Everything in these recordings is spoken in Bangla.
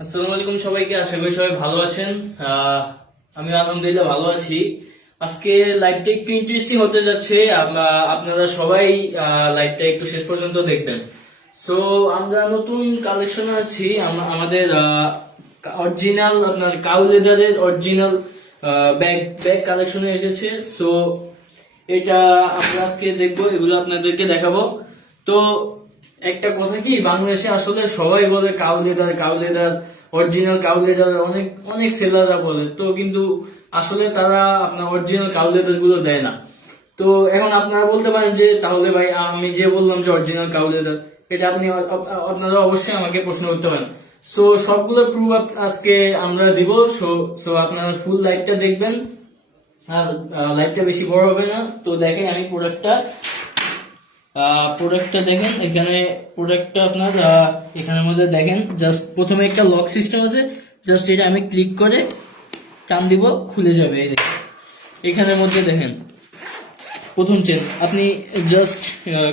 আসসালামু আলাইকুম সবাইকে, আশা করি সবাই ভালো আছেন। আমি আলহামদুলিল্লাহ ভালো আছি। আজকে লাইভটা একটু ইন্টারেস্টিং হতে যাচ্ছে। আপনারা সবাই লাইভটা একটু শেষ পর্যন্ত দেখবেন। সো আমরা নতুন কালেকশন আছি, আমাদের অরিজিনাল আপনার কাউ লেদারের অরিজিনাল ব্যাগ ব্যাগ কালেকশনে এসেছে। সো এটা আমরা আজকে দেখবো, এগুলো আপনাদেরকে দেখাবো। তো একটা কথা কি, বাংলাদেশে আসলে সবাই বলে cow leather cow leather, original cow leather, অনেক অনেক সেলাররা বলে তো, কিন্তু আসলে তারা আপনার অরিজিনাল কাউ লেদার গুলো দেয় না। তো এখন আপনারা বলতে পারেন যে তাহলে ভাই আমি যে বললাম যে অরিজিনাল কাউ লেদার, এটা আপনারা অবশ্যই আমাকে প্রশ্ন করতে পারেন। সো সবগুলো প্রুফ আজকে আমরা দিব। সো সো আপনারা ফুল লাইভটা দেখবেন, আর লাইভটা বেশি বড় হবে না। তো দেখেন আমি প্রোডাক্টটা দেখেন, এখানে প্রোডাক্টটা আপনার এখানের মধ্যে দেখেন, জাস্ট প্রথমে একটা লক সিস্টেম আছে, জাস্ট এটা আমি ক্লিক করে টান দিব, খুলে যাবে। এই দেখেন এখানের মধ্যে দেখেন প্রথম চেন, আপনি জাস্ট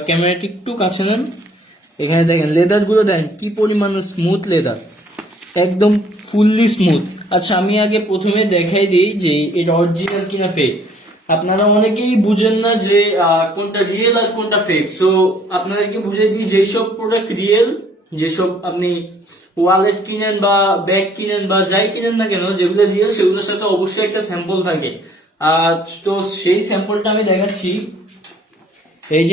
ক্যামেরাটি একটু কাছে নেন, এখানে দেখেন লেদার গুলো দেখেন কি পরিমাণ স্মুথ লেদার, একদম ফুললি স্মুথ। আচ্ছা আমি আগে প্রথমে দেখাই দিই যে এটা অরিজিনাল কিনা ফেক। আপনারা অনেকেই বুঝেন না যে কোনটা রিয়েল আর কোনটা ফেক। সো আপনাদেরকে বুঝিয়ে দিই, যেসব প্রোডাক্ট রিয়েল, যেসব আপনি ওয়ালেট কিনেন বা ব্যাগ কিনেন বা যাই কিনেন না কেন, যেগুলো রিয়েল সেগুলোর সাথে অবশ্যই একটা স্যাম্পল থাকে। তো সেই স্যাম্পলটা আমি দেখাচ্ছি। এই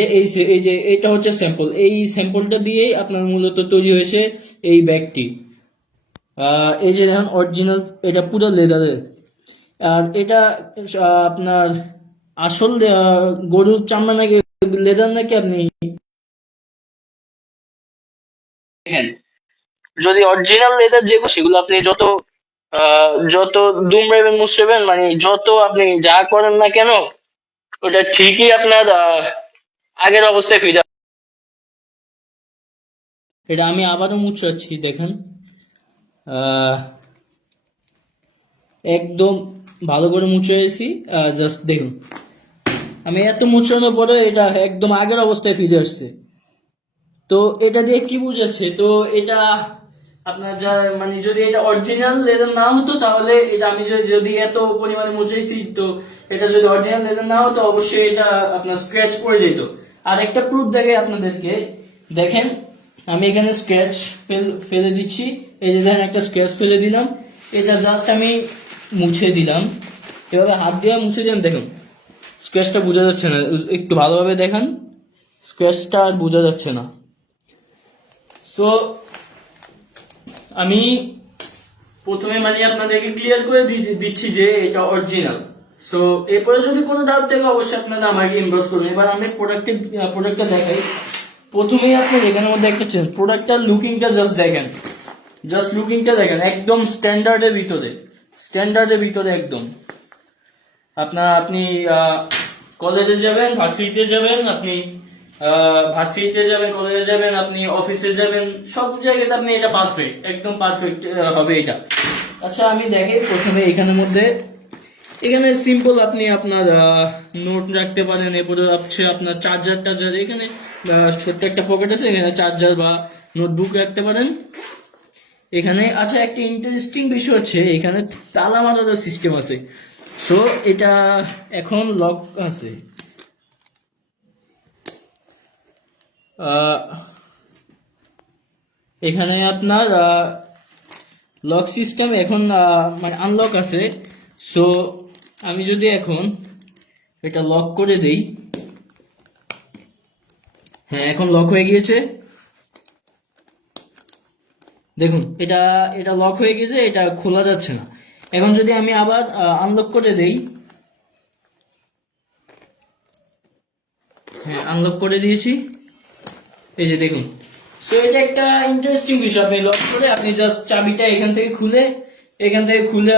যে এটা হচ্ছে স্যাম্পল, এই স্যাম্পলটা দিয়েই আপনার মূলত তৈরি হয়েছে এই ব্যাগটি। এই যে দেখেন অরিজিনাল, এটা পুরো লেদারের। আর এটা আপনার আসল গরুর চামড়া নাকি লেদার নাকি আপনি দেখেন, যদি অরিজিনাল লেদার যেগুলো সেগুলো আপনি যত দুমড়াবেন মুছড়াবেন, মানে যত আপনি যা করেন না কেন, ওটা ঠিকই আপনার আগের অবস্থায় ফিরে আসবে। এটা আমি আবারও মুছাচ্ছি, দেখেন আহ একদম ভালো করে মুছেছি। জাস্ট দেখুন, আমি এত মুছানোর পরে এটা একদম আগের অবস্থায় ফিরে আসছে। তো এটা দিয়ে কি বুঝাচ্ছে, তো এটা আপনার যা মানে যদি এটা অরিজিনাল লেদার না হতো, তাহলে এটা আমি যদি এত পরিমাণে মুছেছি, তো এটা যদি অরিজিনাল লেদার না হতো অবশ্যই এটা আপনার স্ক্র্যাচ পড়ে যেত। আর একটা প্রুফ দেখে আপনাদেরকে, দেখেন আমি এখানে স্ক্র্যাচ ফেলে দিচ্ছি। এই যে দেখেন একটা স্ক্র্যাচ ফেলে দিলাম, এটা জাস্ট আমি মুছে দিলাম, এভাবে হাত দিয়ে মুছে দিলাম। দেখুন স্ক্র্যাচটা বোঝা যাচ্ছে না, একটু ভালোভাবে দেখান, স্ক্র্যাচটা আর বোঝা যাচ্ছে না। সো আমি প্রথমে মানে আপনাদেরকে ক্লিয়ার করে দিচ্ছি যে এটা অরিজিনাল। সো এরপরে যদি কোনো ডাউট থাকে অবশ্যই আপনারা আমাকে ইনবক্স করবেন। এবার আমি প্রোডাক্টটা দেখাই। প্রথমেই আপনি এখানের মধ্যে একটা চেঞ্জ, প্রোডাক্টটার লুকিংটা জাস্ট লুকিংটা দেখেন, একদম স্ট্যান্ডার্ডের ভিতরে একদম। আপনি কলেজে যাবেন, ভার্সিটিতে যাবেন, আপনি ভার্সিটিতে যাবেন, কলেজে যাবেন, আপনি অফিসে যাবেন, সব জায়গাতে আপনি এটা পারফেক্ট, একদম পারফেক্ট হবে এটা। আচ্ছা আমি দেখি প্রথমে এখানে সিম্পল আপনি আপনার নোট রাখতে পারেন, এরপরে হচ্ছে আপনার চার্জার, এখানে ছোট্ট একটা পকেট আছে, এখানে চার্জার বা নোটবুক রাখতে পারেন এখানে। আচ্ছা একটা ইন্টারেস্টিং বিষয় হচ্ছে এখানে তালা মারার সিস্টেম আছে। সো এটা এখন লক আছে, এখানে আপনার লক সিস্টেম এখন মানে আনলক আছে। সো আমি যদি এখন এটা লক করে দেই, হ্যাঁ এখন লক হয়ে গিয়েছে। দেখুন এটা এটা লক হয়ে গেছে, এটা খোলা যাচ্ছে না। এখন যদি আমি আবার আনলক করে দেই, হ্যাঁ আনলক করে দিয়েছি, এই যে দেখুন। সো এটা একটা ইন্টারেস্টিং বিষয়, আপনি লক করে আপনি জাস্ট চাবিটা এখান থেকে খুলে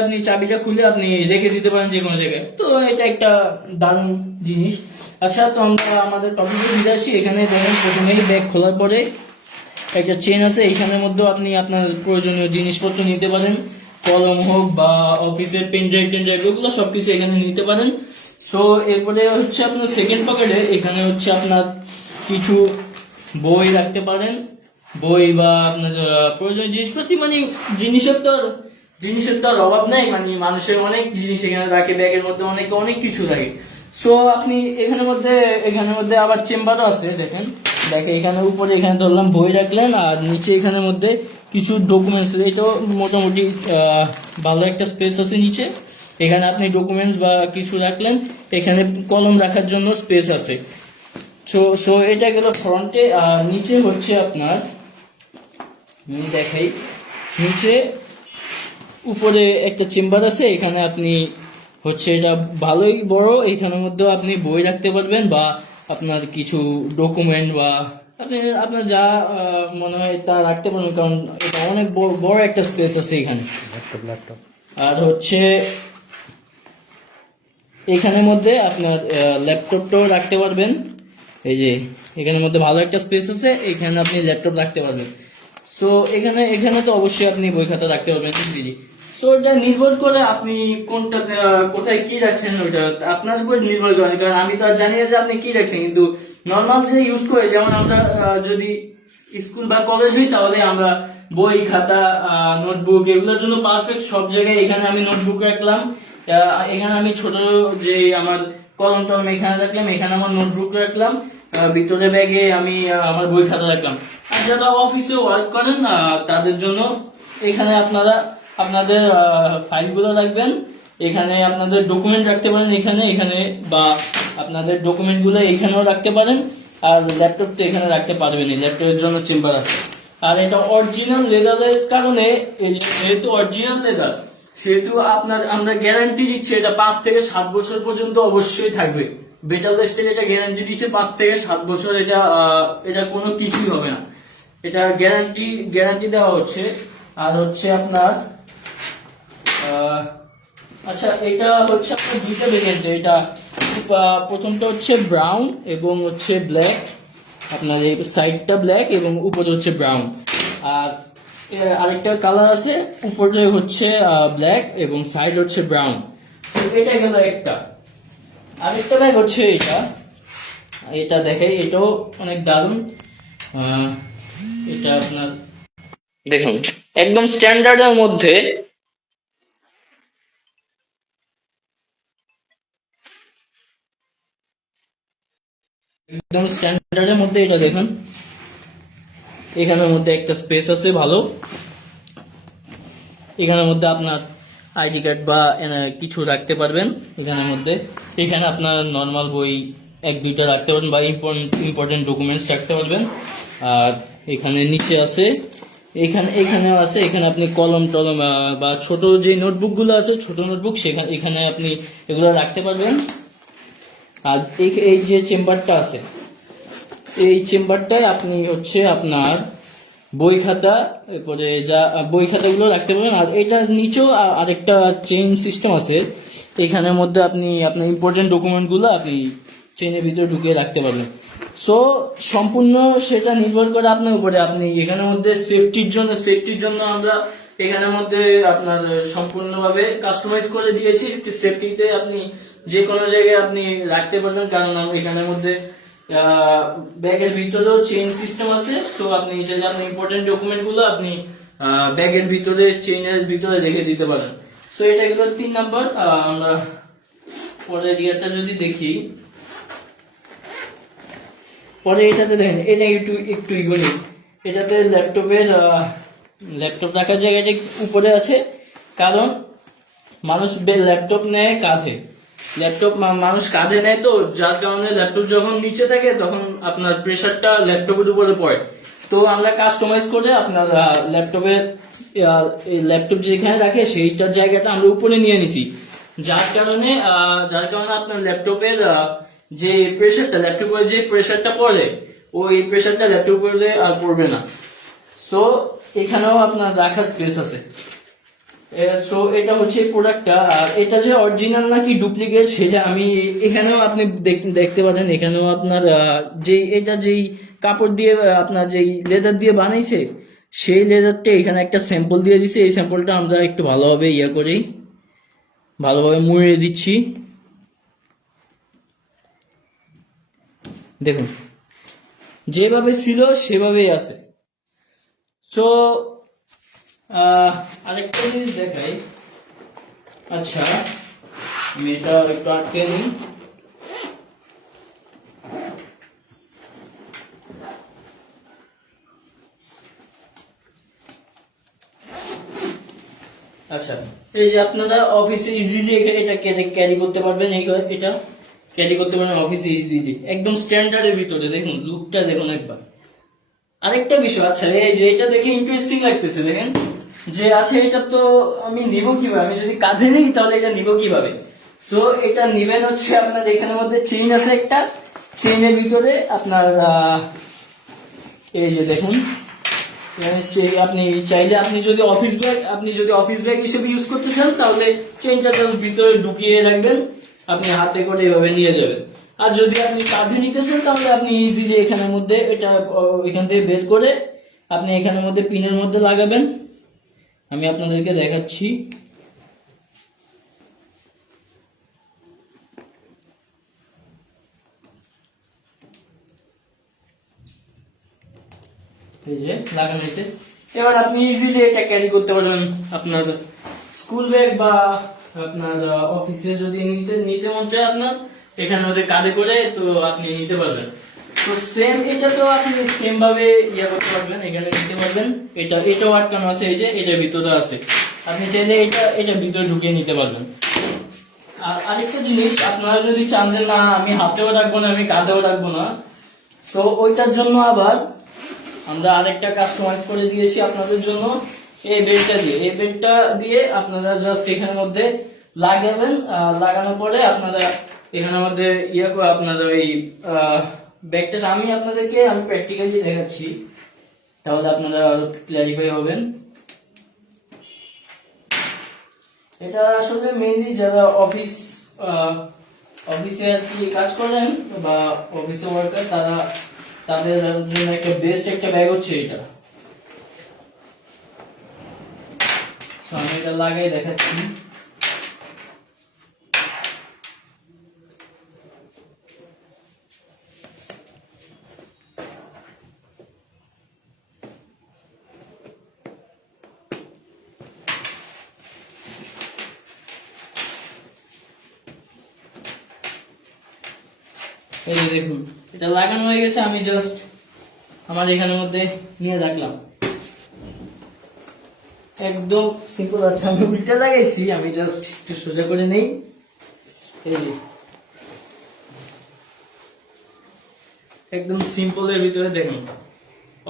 আপনি চাবিটা খুলে আপনি রেখে দিতে পারেন যে কোনো জায়গায়। তো এটা একটা দারুণ জিনিস। আচ্ছা তো আমরা আমাদের টপিকে ফিরে আসি। এখানে দেখেন প্রথমেই ব্যাগ খোলার পরে একটা চেন আছে, এইখানের মধ্যেও আপনি আপনার প্রয়োজনীয় জিনিসপত্র নিতে পারেন, কলম হোক বা অফিসের পেন ড্রাইভ এগুলো সবকিছু এখানে নিতে পারেন। সো এরপরে হচ্ছে আপনার সেকেন্ড পকেটে, এখানে হচ্ছে আপনার কিছু বই রাখতে পারেন, বই বা আপনার প্রয়োজনীয় জিনিসপাতি, মানে জিনিসের তো আর অভাব নেই, মানে মানুষের অনেক জিনিস এখানে রাখে, ব্যাগের মধ্যে অনেক অনেক কিছু থাকে। সো আপনি এখানের মধ্যে আবার চেম্বারও আছে, দেখেন এখানে উপরে এখানে ধরলাম বই রাখলেন, আর নিচে এখানের মধ্যে কিছু ডকুমেন্টস, এটাও মোটামুটি ভালো একটা স্পেস আছে নিচে। এখানে আপনি ডকুমেন্টস বা কিছু রাখলেন, এখানে কলম রাখার জন্য স্পেস আছে। সো সো এটা গেল ফ্রন্টে। আর নিচে হচ্ছে আপনার, আমি দেখাই, নিচে উপরে একটা চেম্বার আছে, এখানে আপনি হচ্ছে এটা ভালোই বড়, এখানের মধ্যেও আপনি বই রাখতে পারবেন বা আপনার কিছু ডকুমেন্ট বা আপনি আপনার যা মনে হয় তা রাখতে পারবেন, কারণ এটা অনেক বড় বড় একটা স্পেস আছে এখানে। আর হচ্ছে এখানের মধ্যে আপনার ল্যাপটপটাও রাখতে পারবেন। এই যে এখানের মধ্যে ভালো একটা স্পেস আছে, এখানে আপনি ল্যাপটপ রাখতে পারবেন। সো এখানে এখানে তো অবশ্যই আপনি বই খাতা রাখতে পারবেন ইজিলি। সো এটা নির্ভর করে আপনি কোনটা কোথায় কি রাখছেন, ওইটা আপনার উপর নির্ভর করে, কারণ আমি তো আর জানি না যে আপনি কি রাখছেন। কিন্তু নর্মাল যে ইউজ করে, যেমন আমরা যদি স্কুল বা কলেজ হই, তাহলে আমরা বই খাতা নোটবুক এগুলোর জন্য পারফেক্ট। সব জায়গায় এখানে আমি নোটবুক রাখলাম, এখানে আমি ছোট যে আমার কলম টলম এখানে রাখলাম, এখানে আমার নোটবুক রাখলাম, ভিতরে ব্যাগে আমি আমার বই খাতা রাখলাম। আর যারা অফিসে ওয়ার্ক করেন তাদের জন্য এখানে আপনারা আপনাদের ফাইলগুলো রাখবেন, এখানে আপনাদের ডকুমেন্ট রাখতে পারেন এখানে এখানে বা আপনাদের ডকুমেন্টগুলো এখানেও রাখতে পারেন। আর ল্যাপটপ তো এখানে রাখতে পারবেন, ল্যাপটপের জন্য চেম্বার আছে। আর এটা অরিজিনাল লেদারের কারণে, যেহেতু অরিজিনাল লেদার, সেহেতু আপনার আমরা গ্যারান্টি দিচ্ছি এটা 5 থেকে 7 বছর পর্যন্ত অবশ্যই থাকবে। বেটাল স্টিল এটা গ্যারান্টি দিচ্ছে 5 থেকে 7 বছর, এটা এটা কোনো কিছুই হবে না, এটা গ্যারান্টি দেওয়া হচ্ছে। আর হচ্ছে আপনার আচ্ছা, এটা হচ্ছে আপনার দুইটা ভেরিয়েন্ট, এটা প্রথমটা হচ্ছে ব্রাউন এবং হচ্ছে ব্ল্যাক, আপনার এই সাইডটা ব্ল্যাক এবং উপরে হচ্ছে ব্রাউন। আর আরেকটা কালার আছে, উপরে হচ্ছে ব্ল্যাক এবং সাইড হচ্ছে ব্রাউন। এটা গেল একটা। আরেকটা ব্যাগ হচ্ছে এটা, এটা দেখাই, এটাও অনেক দারুণ। এটা আপনার দেখুন একদম স্ট্যান্ডার্ডের মধ্যে, একদম স্ট্যান্ডার্ডের মধ্যে এটা দেখুন, এখানের মধ্যে একটা স্পেস আছে ভালো, এখানের মধ্যে আপনার আইডি কার্ড বা কিছু রাখতে পারবেন এখানের মধ্যে। এখানে আপনার নর্মাল বই এক দুইটা রাখতে পারবেন বা ইম্পর্টেন্ট ডকুমেন্টস রাখতে পারবেন। আর এখানে নিচে আছে, এখানেও আছে, এখানে আপনি কলম টলম বা ছোট যে নোটবুকগুলো আছে, ছোট নোটবুক, সেখানে এখানে আপনি এগুলো রাখতে পারবেন। আর এই যে চেম্বারটা আছে, এই চেম্বারটায় আপনি হচ্ছে আপনার বই খাতা, এরপরে যা বই খাতাগুলো রাখতে পারবেন। আর এটার নিচেও আরেকটা চেইন সিস্টেম আছে, এখানের মধ্যে আপনি আপনার ইম্পর্টেন্ট ডকুমেন্টগুলো আপনি চেইনের ভিতরে ঢুকিয়ে রাখতে পারবেন। সো সম্পূর্ণ সেটা নির্ভর করে আপনার উপরে, আপনি এখানের মধ্যে সেফটির জন্য আমরা এখানের মধ্যে আপনার সম্পূর্ণভাবে কাস্টমাইজ করে দিয়েছি। সেফটিতে আপনি যে কোনো জায়গায় আপনি রাখতে পারবেন, কারণ এখানের মধ্যে ব্যাগের ভিতরেও চেইন সিস্টেম আছে। সো আপনি চাইলে আপনি ইম্পর্টেন্ট ডকুমেন্ট গুলো আপনি ব্যাগের ভিতরে চেইনের ভিতরে রেখে দিতে পারেন। সো এটা গেল 3 নাম্বার। আমরা পরের ইয়েটা যদি দেখি, পরে এটাতে দেখেন, এটা একটু ইউনিক। এটাতে ল্যাপটপ রাখার জায়গাটা উপরে আছে, কারণ মানুষ ল্যাপটপ নেয় কাঁধে, মানুষ কাঁধে নেয়, তো যার কারণে ল্যাপটপ যখন নিচে থাকে তখন আপনার প্রেসারটা ল্যাপটপের উপরে পড়ে। তো আমরা কাস্টমাইজ করে আপনার ল্যাপটপ যেখানে রাখে সেইটার জায়গাটা আমরা উপরে নিয়ে নিছি, যার কারণে আপনার ল্যাপটপের যে ল্যাপটপের যে প্রেসারটা পড়ে, ওই প্রেসারটা ল্যাপটপে আর পড়বে না। সো এখানেও আপনার রাখার স্পেস আছে। সো এটা হচ্ছে প্রোডাক্টটা। আর এটা যে অরিজিনাল নাকি ডুপ্লিকেট সেটা আমি এখানেও আপনি দেখতে পাচ্ছেন, এখানেও আপনার যেই কাপড় দিয়ে আপনার যেই লেদার দিয়ে বানাইছে, সেই লেদারটা এখানে একটা স্যাম্পল দিয়ে দিছে। এই স্যাম্পলটা আমরা একটু ভালোভাবে ভালোভাবে মুড়িয়ে দিচ্ছি। দেখুন যেভাবে ছিল সেভাবেই আছে, সো আরেকটা জিনিস দেখাই। আচ্ছা, আমি এটা একটু আটকে নিই। আচ্ছা, এই যে আপনারা অফিসে ইজিলি এটা ক্যারি করতে পারবেন, এটা ক্যারি করতে পারবেন অফিসে ইজিলি, একদম স্ট্যান্ডার্ডের ভিতরে। দেখুন লুকটা দেখুন একবার। আরেকটা বিষয়, আচ্ছা এই যে এটা দেখে ইন্টারেস্টিং লাগতেছে, দেখেন যে আচ্ছা এটা তো আমি নিব কিভাবে, আমি যদি কাঁধে নিই তাহলে এটা নিব কিভাবে। সো এটা নিবেন হচ্ছে আপনার এখানের মধ্যে চেইন আছে একটা, চেইনের ভিতরে আপনার এই যে দেখুন, আপনি চাইলে আপনি যদি অফিস ব্যাগ হিসেবে ইউজ করতে চান তাহলে চেইনটা জাস্ট ভিতরে ঢুকিয়ে রাখবেন, আপনি হাতে করে এভাবে নিয়ে যাবেন। আর যদি আপনি কাঁধে নিতে চান তাহলে আপনি ইজিলি এখানের মধ্যে এটা এখান থেকে বের করে আপনি এখানের মধ্যে পিনের মধ্যে লাগাবেন। আমি আপনাদেরকে দেখাচ্ছি। এই যে লাগানো হয়েছে। এবার আপনি ইজিলি এটা ক্যারি করতে পারবেন আপনার স্কুল ব্যাগ বা আপনার অফিসে যদি নিতে মন চায় আপনার, এখানে ওদের কাঁধে করে তো আপনি নিতে পারবেন। তো সেম এটা তো আপনি সেম ভাবে ইয়ে করতে পারবেন, এখানে নিতে পারবেন। এটাও আটকানো আছে, এই যে এটার ভিতরে আছে, আপনি চাইলে এটা ভিতরে ঢুকিয়ে নিতে পারবেন। আর আরেকটা জিনিস, আপনারা যদি চান যে না আমি হাতেও রাখবো না, আমি কাঁধেও রাখবো না, তো ওইটার জন্য আবার আমরা আরেকটা কাস্টমাইজ করে দিয়েছি আপনাদের জন্য। এই বেল্টটা দিয়ে আপনারা জাস্ট এখানের মধ্যে লাগাবেন। লাগানোর পরে আপনারা এখানের মধ্যে ইয়ে করে আপনারা এই ব্যাগটা আমি প্র্যাকটিক্যালি দেখাচ্ছি, তাহলে আপনারা আরো ক্ল্যারিফাই হবেন। এটা আসলে মেইনলি যারা অফিসে আর কি কাজ করেন বা অফিসে ওয়ার্কার, তাদের জন্য একটা বেস্ট একটা ব্যাগ হচ্ছে এটা। আমি এটা লাগাই দেখাচ্ছি। এই যে দেখুন এটা লাগানো হয়ে গেছে, আমি জাস্ট আমার এখানের মধ্যে নিয়ে রাখলাম, একদম সিম্পল। আছে, আমি উল্টে লাগাইছি, আমি জাস্ট একটু সোজা করে নেই। এই যে একদম সিম্পল এর ভিতরে দেখুন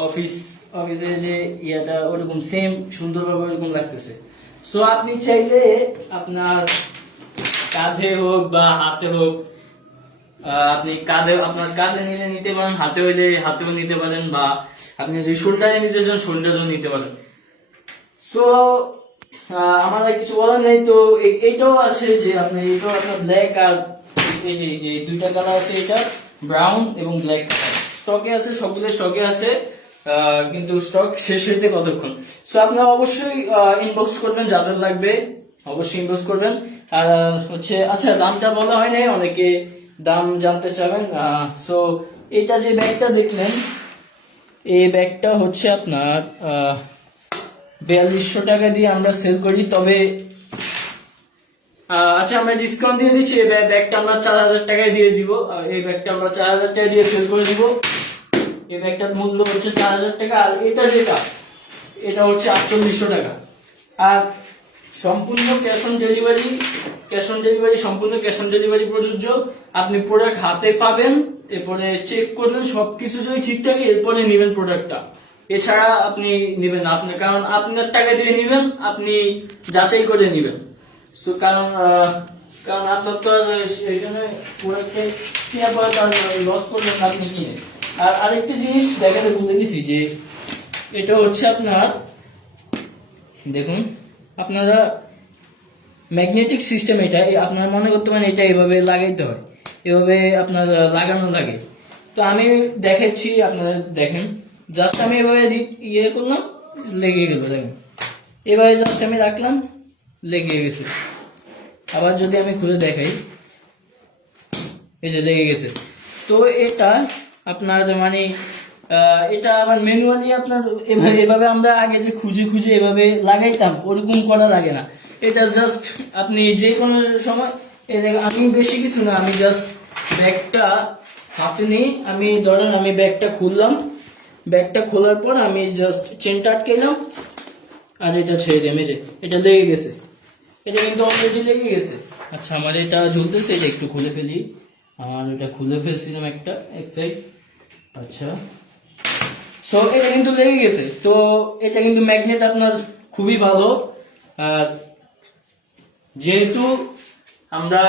অফিসে যে ইয়াটা ওরকম সেম সুন্দরভাবে ওরকম লাগতেছে। সো আপনি চাইলে আপনার কাঁধে হোক বা হাতে হোক, আপনি আপনার কাঁধে নিতে পারেন, হাতেও নিতে পারেন, বা আপনি যদি শোল্ডারে নিতে চান শোল্ডারেও নিতে পারেন। সো আমার আর কিছু বলার নেই। তো এইটাও আছে যে এটাও আপনার ব্ল্যাক আর এই যে দুইটা কালার আছে, এটা ব্রাউন এবং ব্ল্যাক স্টকে আছে, সবগুলো স্টকে আছে, কিন্তু স্টক শেষ হইতে কতক্ষণ। সো আপনারা অবশ্যই ইনবক্স করবেন, যাদের লাগবে অবশ্যই ইনবক্স করবেন। আর হচ্ছে আচ্ছা দামটা বলা হয় নাই, অনেকে দাম জানতে চাবেন। সো এটা যে ব্যাগটা দেখলেন, এই ব্যাগটা হচ্ছে আপনার 4200 টাকা দিয়ে আমরা সেল করি। তবে আচ্ছা আমরা ডিসকাউন্ট দিয়ে দিচ্ছি, এই ব্যাগটা আমরা 4000 টাকায় দিয়ে দিব। এই ব্যাগটা আমরা 4000 টাকা দিয়ে সেল করে দিব। এই ব্যাগটার মূল্য হচ্ছে 4000 টাকা। আর এটা হচ্ছে 4800 টাকা। আর সম্পূর্ণ ক্যাশ অন ডেলিভারি সম্পূর্ণ ক্যাশ অন ডেলিভারি প্রযোজ্য। আপনি প্রোডাক্ট হাতে পাবেন, এরপরে চেক করবেন, সবকিছু যদি ঠিক থাকে এরপরে নেবেন প্রোডাক্টটা। এছাড়া আপনি নেবেন না, কারণ আপনার টাকা দিয়ে নেবেন, আপনি যাচাই করে নেবেন। সো কারণ আপনার তো আর এখানে প্রোডাক্টে কেনার পরে তার লস করবেন না আপনি কিনে। আর আরেকটা জিনিস দেখাতে ভুলে গেছি, যে এটা হচ্ছে আপনার দেখুন, আপনারা ম্যাগনেটিক সিস্টেম, এটা আপনারা মনে করতে পারেন এটা এভাবে লাগাইতে হয়, এভাবে আপনার লাগানো লাগে। তো আমি দেখাচ্ছি, আপনারা দেখেন, জাস্ট আমি এভাবে ইয়ে করলাম, লেগে গেল, দেখেন এভাবে জাস্ট আমি রাখলাম, লেগে গেছে। আবার যদি আমি খুলে দেখাই, এই যে লেগে গেছে। তো এটা আপনার মানে এটা আবার ম্যানুয়ালি আপনার এভাবে আমরা আগে যে খুঁজে খুঁজে এভাবে লাগাইতাম ওরকম করা লাগে না। এটা জাস্ট আপনি যে কোনো সময় আমি বেশি কিছু না, আমি জাস্ট ব্যাগটা হাতে নিই, আমি ধরেন আমি ব্যাগটা খুললাম, ব্যাগটা খোলার পর আমি জাস্ট চেনটা আটকাইলাম আর এটা ছেড়ে দিলাম, এই যে এটা লেগে গেছে, এটা কিন্তু অলরেডি লেগে গেছে। আচ্ছা আমার এটা ঝুলতেছে, এটা একটু খুলে ফেলি, আমার এটা খুলে ফেলছিলাম একটা এক সাইড। আচ্ছা সো এটা কিন্তু লেগে গেছে, তো এটা কিন্তু ম্যাগনেট আপনার খুবই ভালো। আর যেহেতু আমরা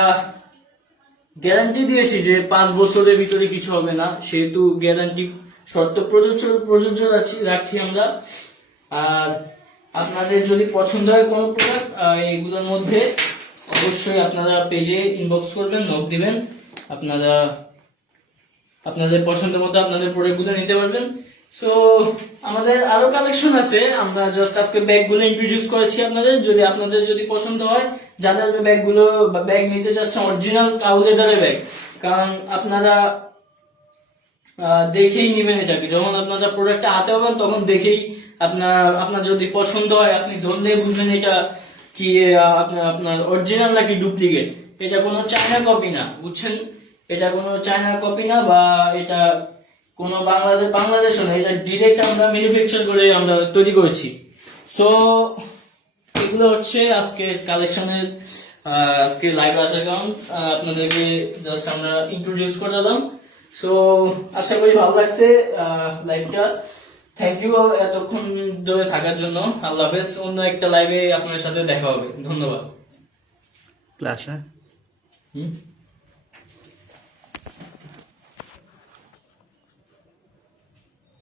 গ্যারান্টি দিয়েছি যে 5 বছরের ভিতরে কিছু হবে না, সেহেতু গ্যারান্টি শর্ত প্রযোজ্য রাখছি আমরা। আর আপনাদের যদি পছন্দ হয় কোনো প্রোডাক্ট এগুলোর মধ্যে, অবশ্যই আপনারা পেজে ইনবক্স করবেন, নক দিবেন, আপনারা আপনাদের পছন্দ মতো আপনাদের প্রোডাক্টগুলো নিতে পারবেন। সো আমাদের আরো কালেকশন আছে, আমরা জাস্ট আজকে ব্যাগগুলো ইন্ট্রোডিউস করেছি আপনাদের। যদি আপনাদের যদি পছন্দ হয়, যাদের ব্যাগগুলো ব্যাগ নিতে যাচ্ছেন অরিজিনাল কাউ লেদারের ব্যাগ, কারণ আপনারা দেখেই নিবেন এটাকে, যখন আপনারা প্রোডাক্টটা হাতে পাবেন তখন দেখেই আপনার যদি পছন্দ হয় আপনি ধরলেই বুঝবেন এটা কি আপনার অরিজিনাল নাকি ডুপ্লিকেট। এটা কোনো চায়না কপি না, বুঝছেন, এটা কোনো চায়না কপি না, বা এটা কোনো বাংলাদেশও না, এটা ডিরেক্ট আমরা ম্যানুফ্যাকচার করে আমরা তৈরি করেছি। সো এগুলো হচ্ছে আজকে কালেকশনের আজকে লাইভ আসার কারণ, আপনাদেরকে জাস্ট আমরা ইন্ট্রোডিউস করলাম। সো আশা করি ভালো লাগছে লাইভটা। থ্যাংক ইউ এতক্ষণ ধরে থাকার জন্য। আল্লাহ হাফেজ, অন্য একটা লাইভে আপনার সাথে দেখা হবে। ধন্যবাদ। ক্লাস